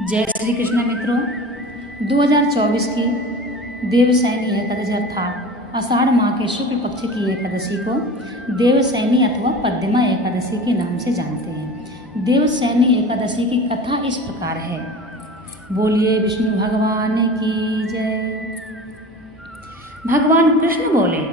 जय श्री कृष्ण मित्रों, 2024 की देवशयनी एकादशी अर्थात आषाढ़ माह के शुक्ल पक्ष की एकादशी को देवशयनी अथवा पद्मा एकादशी के नाम से जानते हैं। देवशयनी एकादशी की कथा इस प्रकार है। बोलिए विष्णु भगवान की जय। भगवान कृष्ण बोले,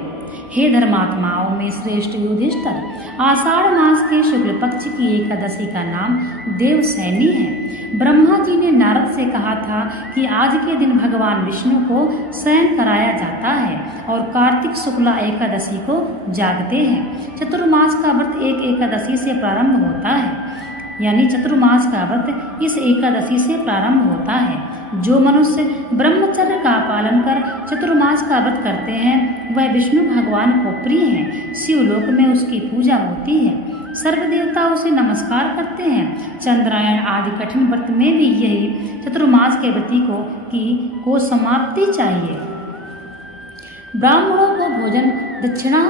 हे धर्मात्माओं में श्रेष्ठ युधिष्ठिर, आषाढ़ मास के शुक्ल पक्ष की एकादशी का नाम देवशयनी है। ब्रह्मा जी ने नारद से कहा था कि आज के दिन भगवान विष्णु को शयन कराया जाता है और कार्तिक शुक्ला एकादशी को जागते हैं। चतुर्मास का व्रत एक एकादशी से प्रारंभ होता है, यानी चतुर्मास का व्रत इस एकादशी से प्रारंभ होता है। जो मनुष्य ब्रह्मचर्य का पालन कर चतुर्मास का व्रत करते हैं वह विष्णु भगवान को प्रिय हैं। शिवलोक में उसकी पूजा होती है, सर्व देवता उसे नमस्कार करते हैं। चंद्रायण आदि कठिन व्रत में भी यही चतुर्मास के व्रती को समाप्ति चाहिए। ब्राह्मणों को भोजन दक्षिणा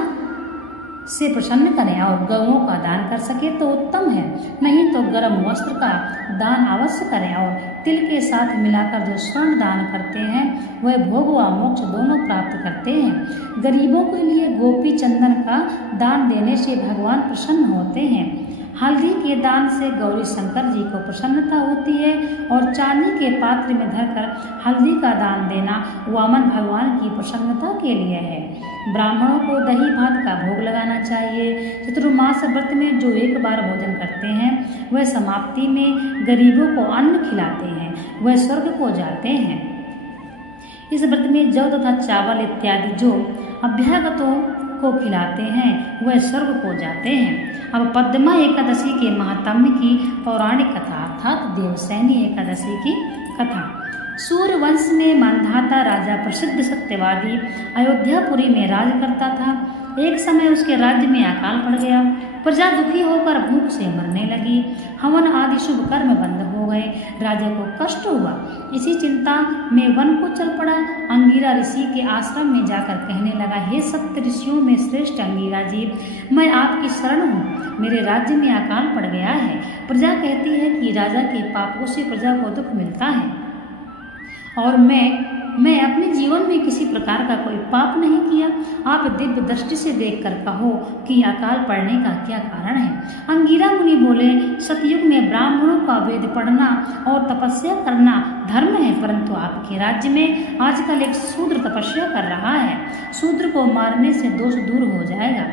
से प्रसन्न करें और गौओं का दान कर सके तो उत्तम है, नहीं तो गर्म वस्त्र का दान अवश्य करें और तिल के साथ मिलाकर जो स्वर्ण दान करते हैं वह भोग व मोक्ष दोनों प्राप्त करते हैं। गरीबों के लिए गोपी चंदन का दान देने से भगवान प्रसन्न होते हैं। हल्दी के दान से गौरी शंकर जी को प्रसन्नता होती है और चांदी के पात्र में धरकर हल्दी का दान देना वामन भगवान की प्रसन्नता के लिए है। ब्राह्मणों को दही भात का भोग लगाना चाहिए। चतुर्मास व्रत में जो एक बार भोजन करते हैं वह समाप्ति में गरीबों को अन्न खिलाते हैं, वह स्वर्ग को जाते हैं। इस व्रत में जौ तथा चावल इत्यादि जो अभ्यागतों को खिलाते हैं वह स्वर्ग को जाते हैं। अब पद्मा एकादशी के महात्म्य की पौराणिक कथा अर्थात देवशयनी एकादशी की कथा। सूर्य वंश में मांधाता राजा प्रसिद्ध सत्यवादी अयोध्यापुरी में राज करता था। एक समय उसके राज्य में अकाल पड़ गया। प्रजा दुखी होकर भूख से मरने लगी। हवन आदि शुभ कर्म बंद हो गए। राजा को कष्ट हुआ। इसी चिंता में वन को चल पड़ा। अंगिरा ऋषि के आश्रम में जाकर कहने लगा, हे सप्त ऋषियों में श्रेष्ठ अंगिरा जी, मैं आपकी शरण हूँ। मेरे राज्य में अकाल पड़ गया है। प्रजा कहती है कि राजा के पापों से प्रजा को दुख मिलता है और मैं अपने जीवन में किसी प्रकार का कोई पाप नहीं किया। आप दिव्य दृष्टि से देखकर कहो कि अकाल पड़ने का क्या कारण है। अंगिरा मुनि बोले, सतयुग में ब्राह्मणों का वेद पढ़ना और तपस्या करना धर्म है, परंतु आपके राज्य में आजकल एक शूद्र तपस्या कर रहा है। शूद्र को मारने से दोष दूर हो जाएगा,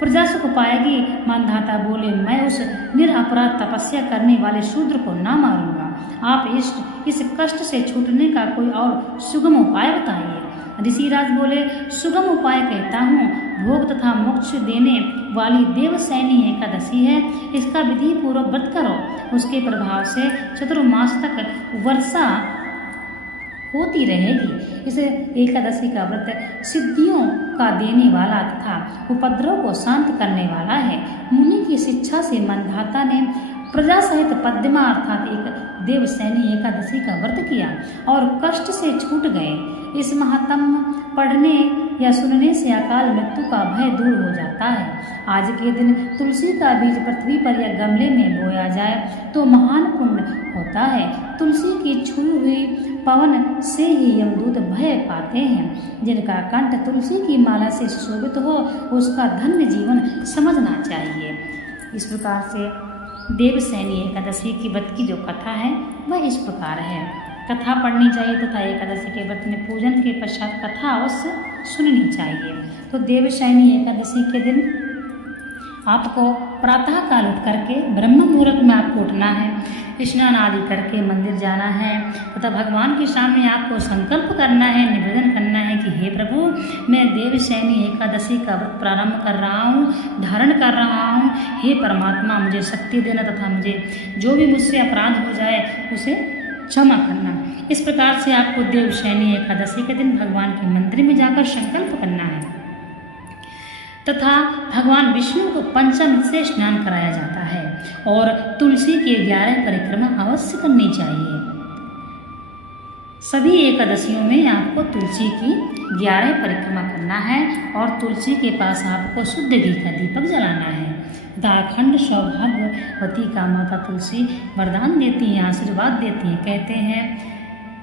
प्रजा सुख पाएगी। मानधाता बोले, मैं उस निरपराध तपस्या करने वाले शूद्र को ना मारूंगा। आप इस कष्ट से छूटने का कोई और सुगम उपाय बताइए। ऋषिराज बोले, सुगम उपाय कहता हूँ। भोग तथा मोक्ष देने वाली देवशयनी एकादशी है, इसका विधि पूर्वक व्रत करो। उसके प्रभाव से चतुर्मास तक वर्षा होती रहेगी। इस एकादशी का व्रत सिद्धियों का देने वाला तथा उपद्रव को शांत करने वाला है। मुनि की शिक्षा से मानधाता ने प्रजा सहित पद्मा अर्थात एक देवशयनी एकादशी का व्रत किया और कष्ट से छूट गए। इस महात्म्य पढ़ने या सुनने से अकाल मृत्यु का भय दूर हो जाता है। आज के दिन तुलसी का बीज पृथ्वी पर या गमले में बोया जाए तो महान पुण्य होता है। तुलसी की छुई हुई पवन से ही यमदूत भय पाते हैं। जिनका कंठ तुलसी की माला से सुशोभित हो उसका धन्य जीवन समझना चाहिए। इस प्रकार से देवशयनी एकादशी की व्रत की जो कथा है वह इस प्रकार है। कथा पढ़नी चाहिए तथा एकादशी के व्रत में पूजन के पश्चात कथा अवश्य सुननी चाहिए। तो देवशयनी एकादशी के दिन आपको प्रातः काल उठ करके ब्रह्म मुहूर्त में आपको उठना है, स्नान आदि करके मंदिर जाना है तथा भगवान के सामने आपको संकल्प करना है, निवेदन करना है कि हे प्रभु, मैं देवशयनी एकादशी का व्रत प्रारंभ कर रहा हूँ, धारण कर रहा हूँ। हे परमात्मा, मुझे शक्ति देना तथा मुझे जो भी मुझसे अपराध हो जाए उसे क्षमा करना। इस प्रकार से आपको देवशयनी एकादशी के दिन भगवान के मंदिर में जाकर संकल्प करना है तथा भगवान विष्णु को पंचामृत से स्नान कराया जाता है और तुलसी की 11 परिक्रमा अवश्य करनी चाहिए। सभी एकादशियों में आपको तुलसी की 11 परिक्रमा करना है और तुलसी के पास आपको शुद्ध घी का दीपक जलाना है। अखंड सौभाग्यवती का माता तुलसी वरदान देती हैं, आशीर्वाद देती हैं। कहते हैं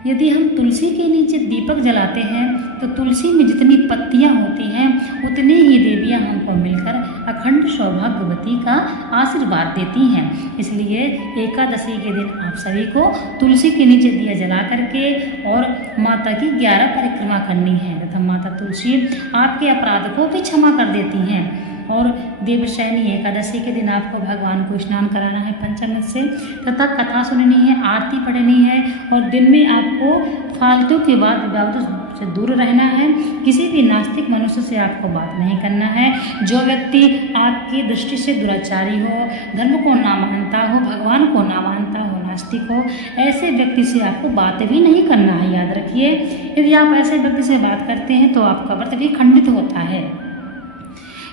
यदि हम तुलसी के नीचे दीपक जलाते हैं तो तुलसी में जितनी पत्तियां होती हैं उतनी ही देवियां हमको मिलकर अखंड सौभाग्यवती का आशीर्वाद देती हैं। इसलिए एकादशी के दिन आप सभी को तुलसी के नीचे दिया जला करके और माता की 11 परिक्रमा करनी है तथा माता तुलसी आपके अपराध को भी क्षमा कर देती हैं। और देवशयनी एकादशी के दिन आपको भगवान को स्नान कराना है पंचामृत से तथा कथा सुननी है, आरती पढ़नी है और दिन में आपको फालतू की बातों से दूर रहना है। किसी भी नास्तिक मनुष्य से आपको बात नहीं करना है। जो व्यक्ति आपकी दृष्टि से दुराचारी हो, धर्म को ना मानता हो, भगवान को ना मानता हो, नास्तिक हो, ऐसे व्यक्ति से आपको बात भी नहीं करना है। याद रखिए, यदि आप ऐसे व्यक्ति से बात करते हैं तो आपका व्रत भी खंडित होता है।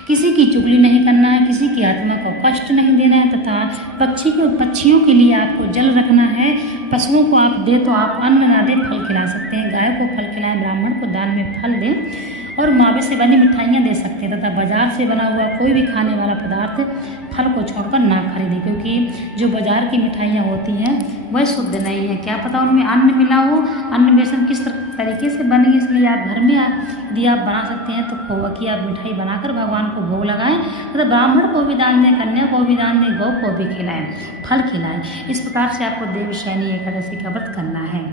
किसी की चुगली नहीं करना है, किसी की आत्मा को कष्ट नहीं देना है तथा पक्षियों के लिए आपको जल रखना है। पशुओं को आप दे तो आप अन्न ना दें, फल खिला सकते हैं। गाय को फल खिलाएं, ब्राह्मण को दान में फल दें और मावे से बनी मिठाइयाँ दे सकते हैं तथा बाजार से बना हुआ कोई भी खाने वाला पदार्थ फल को छोड़कर ना खरीदें, क्योंकि जो बाजार की मिठाइयाँ होती हैं वह शुद्ध नहीं है। क्या पता उनमें अन्न मिला हो, अन्न बेसन किस तरीके से बनी। इसलिए आप घर में यदि आप बना सकते हैं तो खोआ की आप मिठाई बनाकर भगवान को भोग लगाएं तथा ब्राह्मण को भी दान दें, कन्या को भी दान दें, गौ को भी खिलाएं, फल खिलाएं। इस प्रकार से आपको देवशयनी एकादशी का व्रत करना है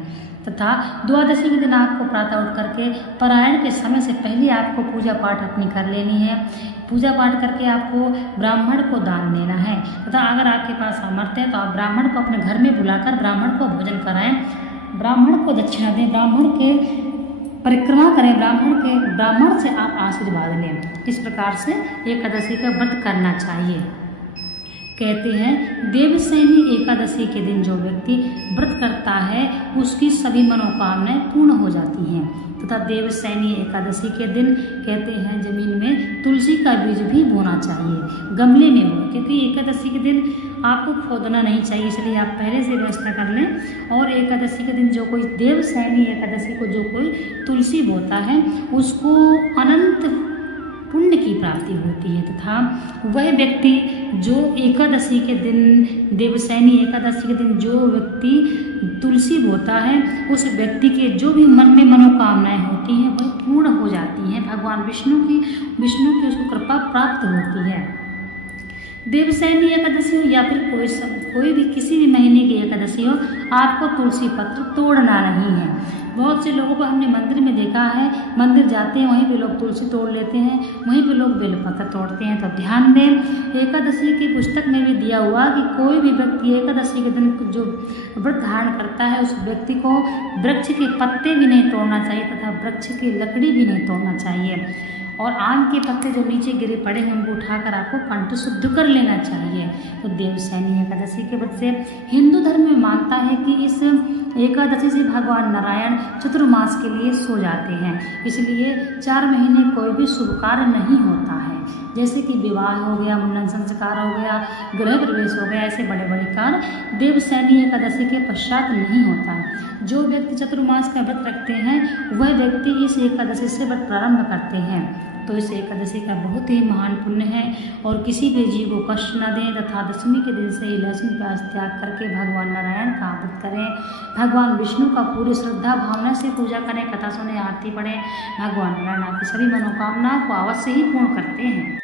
तथा द्वादशी के दिन आपको प्रातः उठ करके पारायण के समय से पहले आपको पूजा पाठ अपनी कर लेनी है। पूजा पाठ करके आपको ब्राह्मण को दान देना है तथा अगर आपके पास सामर्थ्य है तो आप ब्राह्मण को अपने घर में बुलाकर ब्राह्मण को भोजन कराएं, ब्राह्मण को दक्षिणा दें, ब्राह्मण के परिक्रमा करें, ब्राह्मण से आप आशीर्वाद लें। इस प्रकार से एकादशी का व्रत करना चाहिए। कहते हैं देवशयनी एकादशी के दिन जो व्यक्ति व्रत करता है उसकी सभी मनोकामनाएं पूर्ण हो जाती हैं तथा देवशयनी एकादशी के दिन कहते हैं जमीन में तुलसी का बीज भी बोना चाहिए, गमले में बोए, क्योंकि एकादशी के दिन आपको खोदना नहीं चाहिए। इसलिए आप पहले से व्यवस्था कर लें। और एकादशी के दिन जो कोई देवशयनी एकादशी को जो कोई तुलसी बोता है उसको अनंत पुण्य की प्राप्ति होती है तथा वह व्यक्ति जो एकादशी के दिन देवशयनी एकादशी के दिन जो व्यक्ति तुलसी बोता है उस व्यक्ति के जो भी मन में मनोकामनाएं होती हैं वह पूर्ण हो जाती हैं। भगवान विष्णु की उसको कृपा प्राप्त होती है। देवशयनी एकादशी हो या फिर कोई भी किसी भी महीने की एकादशी हो, आपको तुलसी पत्र तोड़ना नहीं है। बहुत से लोगों को हमने मंदिर में देखा है, मंदिर जाते हैं वहीं पे लोग तुलसी तोड़ लेते हैं, वहीं पे लोग बेलपत्र तोड़ते हैं। तो ध्यान दें, एकादशी की पुस्तक में भी दिया हुआ कि कोई भी व्यक्ति एकादशी के दिन जो व्रत धारण करता है उस व्यक्ति को वृक्ष के पत्ते भी नहीं तोड़ना चाहिए तथा वृक्ष की लकड़ी भी नहीं तोड़ना चाहिए और आम के पत्ते जो नीचे गिरे पड़े हैं उनको उठाकर आपको कंठ शुद्ध कर लेना चाहिए। तो देवशयनी एकादशी के व्रत से हिंदू धर्म में मानता है कि इस एकादशी से भगवान नारायण चतुर्मास के लिए सो जाते हैं, इसलिए 4 महीने कोई भी शुभ कार्य नहीं होता है। जैसे कि विवाह हो गया, मुंडन संस्कार हो गया, गृह प्रवेश हो गया, ऐसे बड़े बड़े कार्य देवशयनी एकादशी के पश्चात नहीं होता है। जो व्यक्ति चतुर्मास का व्रत रखते हैं वह व्यक्ति इस एकादशी से व्रत प्रारंभ करते हैं। तो इस एकादशी का बहुत ही महान पुण्य है और किसी भी जीव को कष्ट न दें तथा दशमी के दिन से ही लहसुन प्याज त्याग करके भगवान नारायण का व्रत करें, भगवान विष्णु का पूरी श्रद्धा भावना से पूजा करें, कथा सुने, आरती पढ़ें। भगवान नारायण आपकी सभी मनोकामनाओं को अवश्य ही पूर्ण करते हैं।